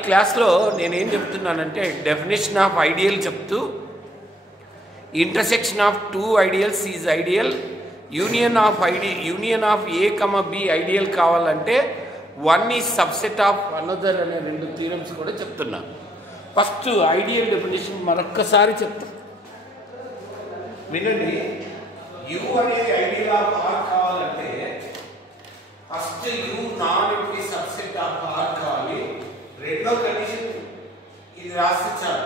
క్లాస్లో నేనేం చెప్తున్నానంటే డెఫినేషన్ ఆఫ్ ఐడియల్ చెప్తూ intersection of two ideals is ideal, union of A comma B ideal కావాలంటే one is subset of another అనే రెండు థీరమ్స్ కూడా చెప్తున్నా. ఫస్ట్ ఐడియల్ డెఫినేషన్ మరొక్కసారి చెప్తా వినండి. యు అనేది ఐడియల్ ఆఫ్ ఆర్ కావాలంటే first you non empty subset of are కావాలి. రెండో కండిషన్ ఇది రాస్తే చాలు,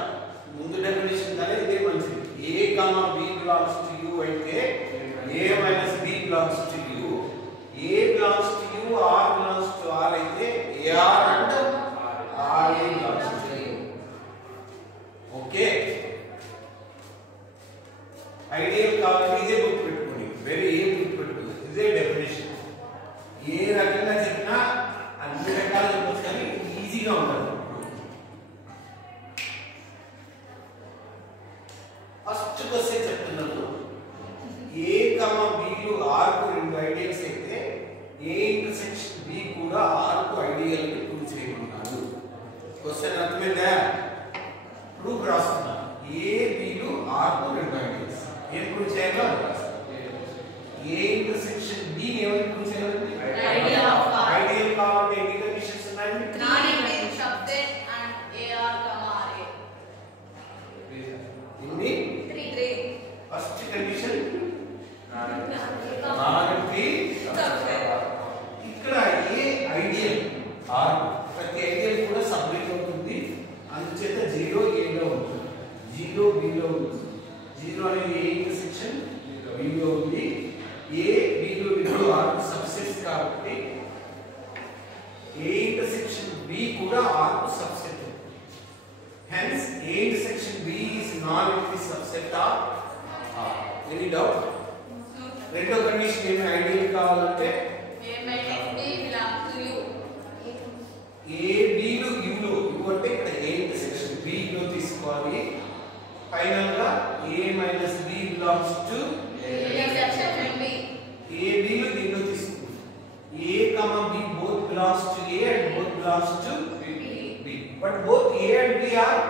ముందు డెఫినేషన్ కానీ ఇదే మంచిది. A comma B belongs to U అయితే A minus B belongs to U, A belongs to U R belongs to R అయితే AR and R A belongs to U. Okay, ideal కావాలంటే ఇదే బుక్ పెట్టుకోండి, వేరే ఏ book పెట్టుకోండి, ఇదే definition. ఏ రకంగా చెప్పినా అన్ని రకాలు చెప్పచ్చు కానీ ఈజీగా ఉండదు. ఫస్ట్ క్వశ్చన్ చెప్తున్నాను, ఏ కమ బిలు ఆర్ కు రెండు ఐడియల్స్ అయితే ఏ ఇంటర్సెక్షన్ బి కూడా ఆర్ కు ఐడియల్ ని ప్రూవ్ చేయమన్నాడు. క్వశ్చన్ అర్థమైందా? ప్రూఫ్ రాస్తున్నా. ఏ బిలు ఆర్ కు రెండు ఐడియల్స్ ఏం ప్రూవ్ చేయాలో ఏ ఇంటర్సెక్షన్ బి ఏమని ప్రూవ్ చేయాలండి? Ideal of R. ఐడియల్ కావాలంటే ఎన్ని కండిషన్స్ ఉన్నాయి? Non empty subset and AR comma R A. ఇన్ని 3 first condition non empty subset. ఇక్కడ ఏ ఐడియల్ ఆర్, ప్రతి ఐడియల్ కూడా సబ్రిట్ అవుతుంది, అందుచేత 0 a లో ఉంటుంది, 0 b లో ఉంటుంది. 0 అనేది ఏ ఇంటర్సెక్షన్ b లో ఉంది, ఏ b లో రెండు ఆర్ సబ్సెట్స్ కాబట్టి ఏ ఇంటర్సెక్షన్ b కూడా r కు subset. Hence A intersection b is not the subset of r. Any doubt? రెండో కండిషన్ ఏమి ఐడియల్ కావాలంటే a minus b belongs to u. a b లు u లో, u అంటే ఇక్కడ ఏ ఇంటర్సెక్షన్ b లో తీసుకోవాలి. ఫైనల్ గా a minus b belongs to intersection b. a b లు దీనిలో తీసుకుంటాం. a comma b both belongs to a and both belongs to b. But both a and b are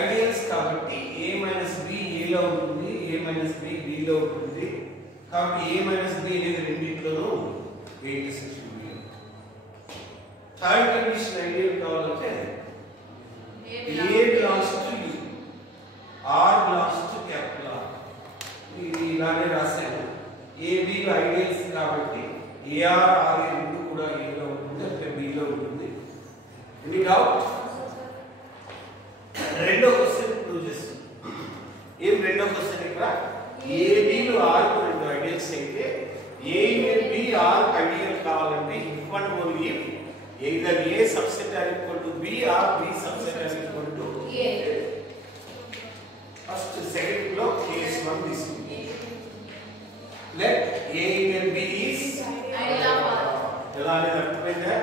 ideals కాబట్టి a minus b a లో ఉంటుంది, a minus b b లో ఉంటుంది. కాబట్టి a minus b అనేది రెండిట్లోనూ a intersection b. Third condition ideal కావాలంటే a belongs to u, r belongs to capital R. ఇది ఇలానే రాశాను. a b లో ఐడియల్స్ కాబట్టి ar r రెండు కూడా a లో ఉంటుంది, అంటే b లో ఉంటుంది. Any doubt? రెండో క్వశ్చన్ ప్రూవ్ చేస్తాం. ఏం రెండో క్వశ్చన్? ఇక్కడ ఏ బి లు ఆర్ కు రెండు ఐడియల్స్ అయితే A and B are ideal కావాలంటే if and only if either a subset are equal to b or b subset are equal to a. First second లో case 1 తీసుకుందాం. Let a and b is ideal of r. ఎలా అనేది అర్థమైందా?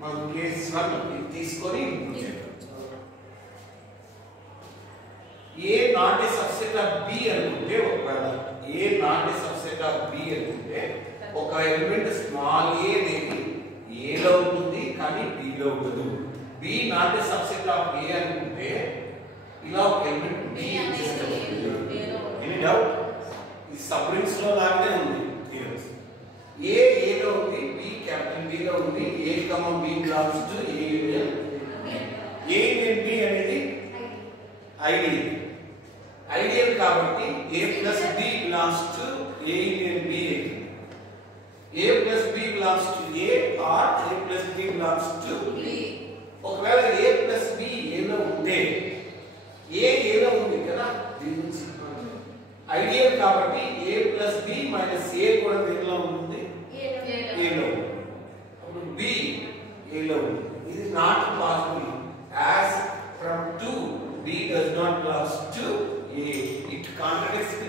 మనం case 1 తీసుకొని improve చేద్దాం. a not a subset of b అనుకుంటే, ఒకవేళ a not a subset of b అనుకుంటే ఒక ఎలిమెంట్ స్మాల్ a అనేది a లో ఉంటుంది కానీ b లో ఉండదు. b not a subset of a అనుకుంటే ఇలా ఒక ఎలిమెంట్ b ఉంటుంది. Any doubt? ఈ సబ్ రింగ్స్ లో లాగానే ఉంది థియరీస్. a లో ఉంది, b క్యాపిటల్ b లో ఉంది, a comma b belongs to a union a and b అనేది ఐడియల్. ఐడియల్ కాబట్టి a plus b belongs to a union b. a plus b belongs to a or a plus b belongs to b. ఒకవేళ a plus b a లో ఉంటే a లో ఉంది కదా, దీని నుంచి ఐడియల్ కాబట్టి a plus b minus a కూడా దేనిలో ఉంటుంది? a లో. అప్పుడు b a లో ఉంది. ఇది not possible. as from 2 b does not belongs to a. it contradicts the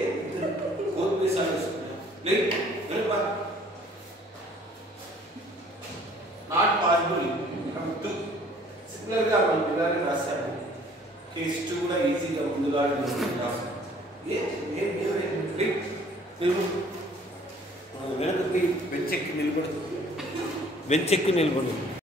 a both ways are not possible from 2. Similar గా మనం ఇలానే రాశాము. కేస్ 2 కూడా ఈజీగా ముందుగా రాశాము. వెనక్కి బెంచ్ ఎక్కి నిలబడుతుంది. బెంచ్ ఎక్కి నిలబడు.